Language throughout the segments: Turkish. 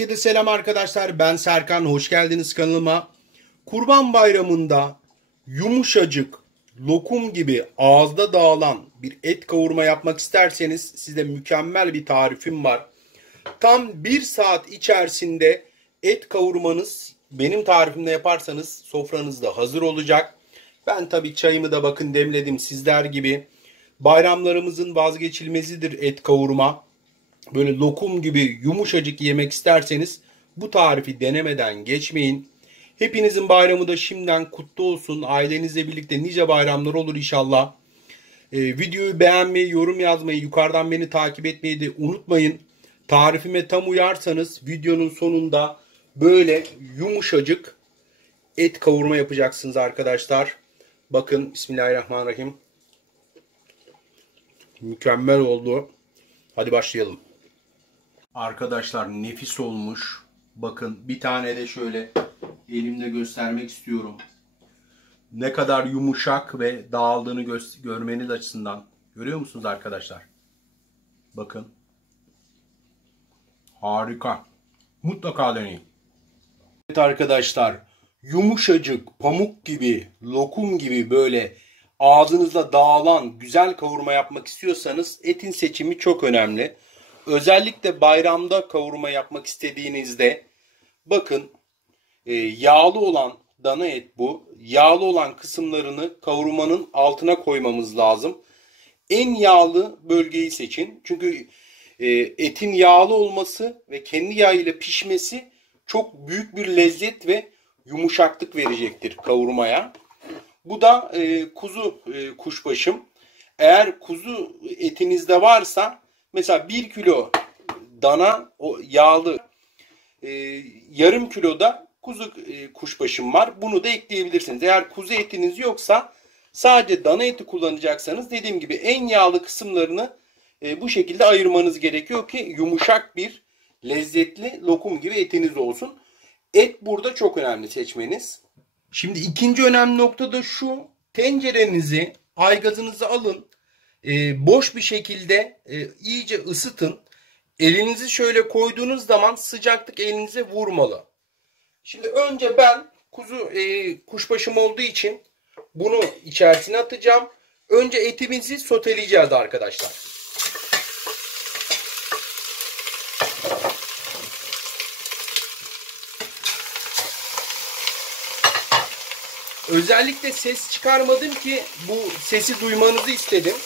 Herkese selam arkadaşlar. Ben Serkan. Hoş geldiniz kanalıma. Kurban Bayramı'nda yumuşacık, lokum gibi ağızda dağılan bir et kavurma yapmak isterseniz size mükemmel bir tarifim var. Tam 1 saat içerisinde et kavurmanız benim tarifimle yaparsanız sofranızda hazır olacak. Ben tabii çayımı da bakın demledim sizler gibi. Bayramlarımızın vazgeçilmezidir et kavurma. Böyle lokum gibi yumuşacık yemek isterseniz bu tarifi denemeden geçmeyin. Hepinizin bayramı da şimdiden kutlu olsun. Ailenizle birlikte nice bayramlar olur inşallah. Videoyu beğenmeyi, yorum yazmayı, yukarıdan beni takip etmeyi de unutmayın. Tarifime tam uyarsanız videonun sonunda böyle yumuşacık et kavurma yapacaksınız arkadaşlar. Bakın Bismillahirrahmanirrahim. Mükemmel oldu. Hadi başlayalım. Arkadaşlar nefis olmuş. Bakın bir tane de şöyle elimle göstermek istiyorum. Ne kadar yumuşak ve dağıldığını görmeniz açısından. Görüyor musunuz arkadaşlar? Bakın. Harika. Mutlaka deneyin. Evet arkadaşlar. Yumuşacık, pamuk gibi, lokum gibi böyle ağzınızda dağılan güzel kavurma yapmak istiyorsanız etin seçimi çok önemli. Özellikle bayramda kavurma yapmak istediğinizde bakın yağlı olan dana et bu. Yağlı olan kısımlarını kavurmanın altına koymamız lazım. En yağlı bölgeyi seçin. Çünkü etin yağlı olması ve kendi yağıyla pişmesi çok büyük bir lezzet ve yumuşaklık verecektir kavurmaya. Bu da kuzu kuşbaşım. Eğer kuzu etinizde varsa mesela 1 kilo dana o yağlı, yarım kilo da kuzu kuşbaşım var. Bunu da ekleyebilirsiniz. Eğer kuzu etiniz yoksa sadece dana eti kullanacaksanız dediğim gibi en yağlı kısımlarını bu şekilde ayırmanız gerekiyor ki yumuşak bir lezzetli lokum gibi etiniz olsun. Et burada çok önemli seçmeniz. Şimdi ikinci önemli nokta da şu. Tencerenizi, aygazınızı alın. Boş bir şekilde iyice ısıtın. Elinizi şöyle koyduğunuz zaman sıcaklık elinize vurmalı. Şimdi önce ben kuzu kuşbaşım olduğu için bunu içerisine atacağım. Önce etimizi soteleyeceğiz arkadaşlar. Özellikle ses çıkarmadım ki bu sesi duymanızı istedim.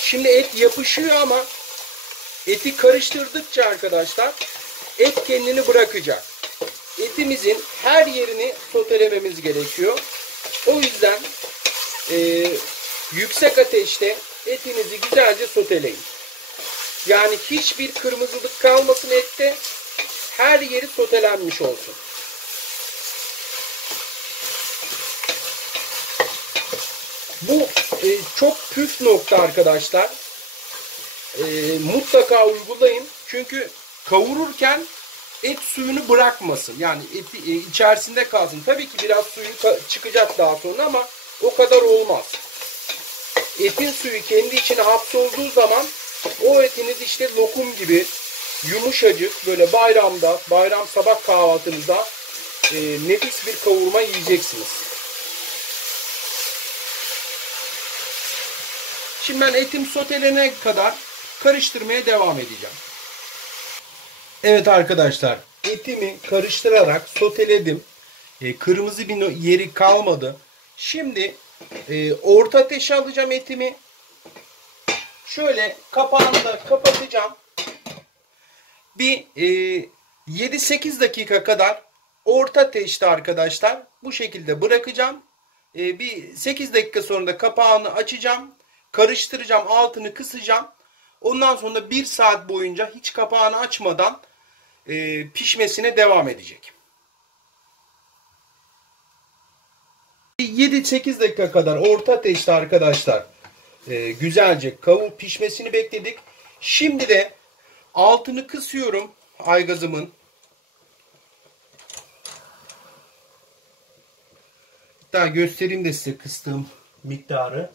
Şimdi et yapışıyor ama eti karıştırdıkça arkadaşlar et kendini bırakacak. Etimizin her yerini sotelememiz gerekiyor. O yüzden yüksek ateşte etinizi güzelce soteleyin. Yani hiçbir kırmızılık kalmasın ette. Her yeri sotelenmiş olsun. Bu çok püf nokta arkadaşlar. Mutlaka uygulayın. Çünkü kavururken et suyunu bırakmasın. Yani eti içerisinde kalsın. Tabii ki biraz suyu çıkacak daha sonra ama o kadar olmaz. Etin suyu kendi içine hapsolduğu zaman o etiniz işte lokum gibi yumuşacık böyle bayramda, bayram sabah kahvaltınızda nefis bir kavurma yiyeceksiniz. Şimdi ben etim sotelene kadar karıştırmaya devam edeceğim. Evet arkadaşlar, etimi karıştırarak soteledim. Kırmızı bir yeri kalmadı. Şimdi orta ateşe alacağım etimi. Şöyle kapağını da kapatacağım. Bir 7-8 dakika kadar orta ateşte arkadaşlar bu şekilde bırakacağım. Bir 8 dakika sonra da kapağını açacağım. Karıştıracağım, altını kısacağım. Ondan sonra 1 saat boyunca hiç kapağını açmadan pişmesine devam edecek. 7-8 dakika kadar orta ateşte arkadaşlar güzelce pişmesini bekledik. Şimdi de altını kısıyorum aygazımın. Hatta göstereyim de size kıstığım miktarı.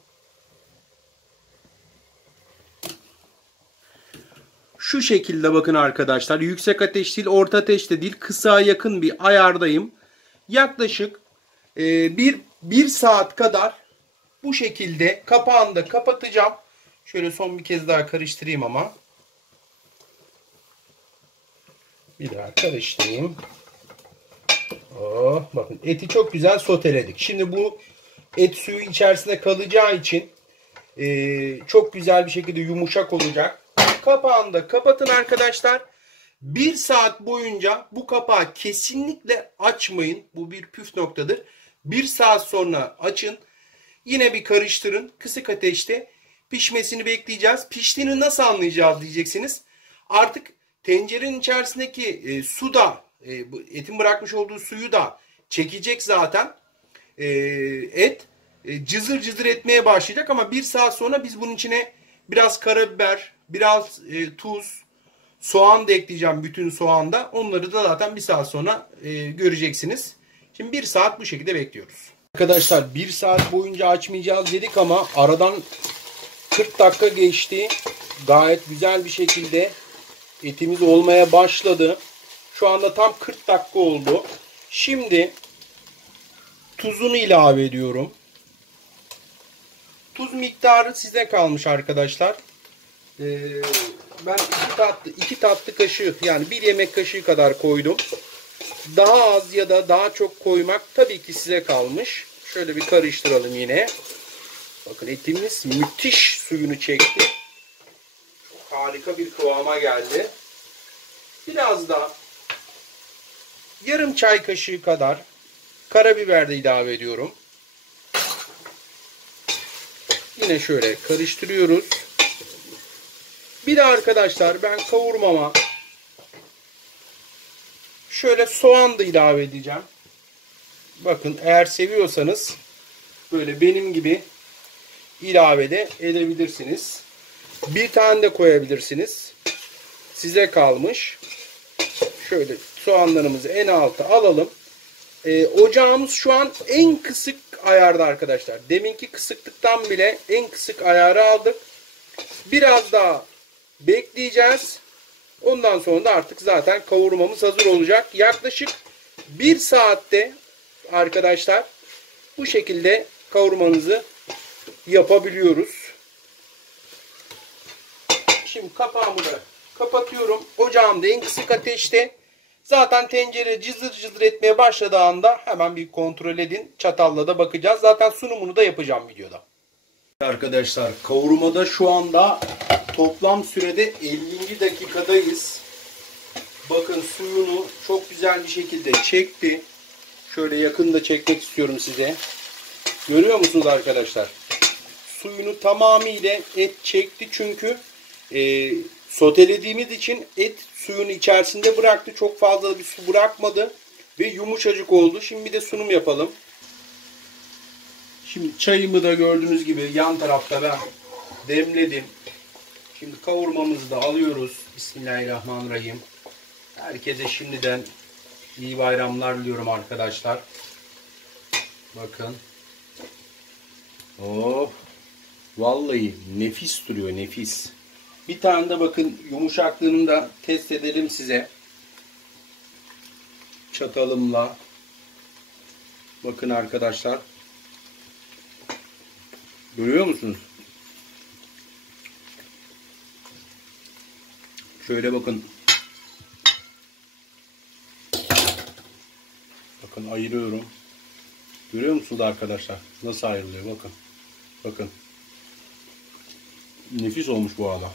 Şu şekilde bakın arkadaşlar. Yüksek ateş değil, orta ateş de değil. Kısığa yakın bir ayardayım. Yaklaşık bir saat kadar bu şekilde kapağını da kapatacağım. Şöyle son bir kez daha karıştırayım ama. Bir daha karıştırayım. Oh, bakın eti çok güzel soteledik. Şimdi bu et suyu içerisinde kalacağı için çok güzel bir şekilde yumuşak olacak. Kapağını da kapatın arkadaşlar. Bir saat boyunca bu kapağı kesinlikle açmayın. Bu bir püf noktadır. Bir saat sonra açın. Yine bir karıştırın. Kısık ateşte pişmesini bekleyeceğiz. Piştiğini nasıl anlayacağız diyeceksiniz. Artık tencerenin içerisindeki su da etin bırakmış olduğu suyu da çekecek zaten. Et cızır cızır etmeye başlayacak ama bir saat sonra biz bunun içine biraz karabiber, biraz tuz, soğan da ekleyeceğim, bütün soğan da. Onları da zaten bir saat sonra göreceksiniz. Şimdi bir saat bu şekilde bekliyoruz. Arkadaşlar bir saat boyunca açmayacağız dedik ama aradan 40 dakika geçti. Gayet güzel bir şekilde etimiz olmaya başladı. Şu anda tam 40 dakika oldu. Şimdi tuzunu ilave ediyorum. Tuz miktarı size kalmış arkadaşlar. Ben 2 tatlı kaşığı, yani 1 yemek kaşığı kadar koydum. Daha az ya da daha çok koymak tabii ki size kalmış. Şöyle bir karıştıralım yine. Bakın etimiz müthiş suyunu çekti. Çok harika bir kıvama geldi. Biraz da yarım çay kaşığı kadar karabiber de ilave ediyorum. Yine şöyle karıştırıyoruz. Bir de arkadaşlar ben kavurmama şöyle soğan da ilave edeceğim. Bakın eğer seviyorsanız böyle benim gibi ilave de edebilirsiniz. Bir tane de koyabilirsiniz. Size kalmış. Şöyle soğanlarımızı en alta alalım. Ocağımız şu an en kısık ayarda arkadaşlar. Deminki kısıklıktan bile en kısık ayarı aldık. Biraz daha bekleyeceğiz. Ondan sonra da artık zaten kavurmamız hazır olacak. Yaklaşık bir saatte arkadaşlar bu şekilde kavurmanızı yapabiliyoruz. Şimdi kapağımı da kapatıyorum. Ocağım da en kısık ateşte. Zaten tencere cızır cızır etmeye başladığı anda hemen bir kontrol edin. Çatalla da bakacağız. Zaten sunumunu da yapacağım videoda. Arkadaşlar kavurmada şu anda toplam sürede 50. dakikadayız. Bakın suyunu çok güzel bir şekilde çekti. Şöyle yakında çekmek istiyorum size. Görüyor musunuz arkadaşlar? Suyunu tamamıyla et çekti çünkü sotelediğimiz için et suyun içerisinde bıraktı. Çok fazla bir su bırakmadı ve yumuşacık oldu. Şimdi bir de sunum yapalım. Şimdi çayımı da gördüğünüz gibi yan tarafta ben demledim. Şimdi kavurmamızı da alıyoruz. Bismillahirrahmanirrahim. Herkese şimdiden iyi bayramlar diliyorum arkadaşlar. Bakın. Oh. Vallahi nefis duruyor, nefis. Bir tane de bakın yumuşaklığını da test edelim size. Çatalımla. Bakın arkadaşlar. Görüyor musunuz? Şöyle bakın. Bakın ayırıyorum. Görüyor musunuz arkadaşlar? Nasıl ayrılıyor? Bakın. Bakın. Nefis olmuş bu arada.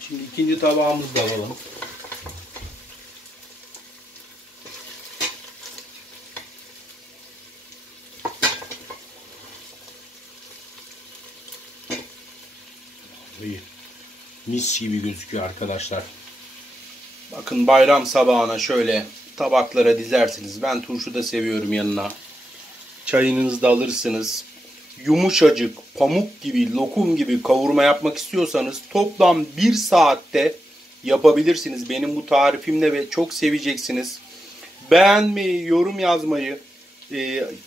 Şimdi ikinci tabağımızı da alalım. Mis gibi gözüküyor arkadaşlar. Bakın bayram sabahına şöyle tabaklara dizersiniz. Ben turşu da seviyorum yanına. Çayınızı da alırsınız. Yumuşacık, pamuk gibi, lokum gibi kavurma yapmak istiyorsanız toplam 1 saatte yapabilirsiniz. Benim bu tarifimle ve çok seveceksiniz. Beğenmeyi, yorum yazmayı,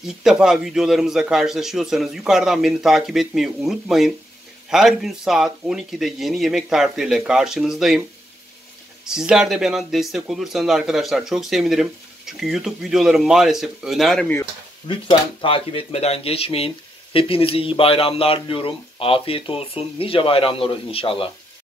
ilk defa videolarımızla karşılaşıyorsanız yukarıdan beni takip etmeyi unutmayın. Her gün saat 12'de yeni yemek tarifleriyle karşınızdayım. Sizler de bana destek olursanız arkadaşlar çok sevinirim. Çünkü YouTube videolarım maalesef önermiyor. Lütfen takip etmeden geçmeyin. Hepinize iyi bayramlar diliyorum. Afiyet olsun. Nice bayramlar inşallah.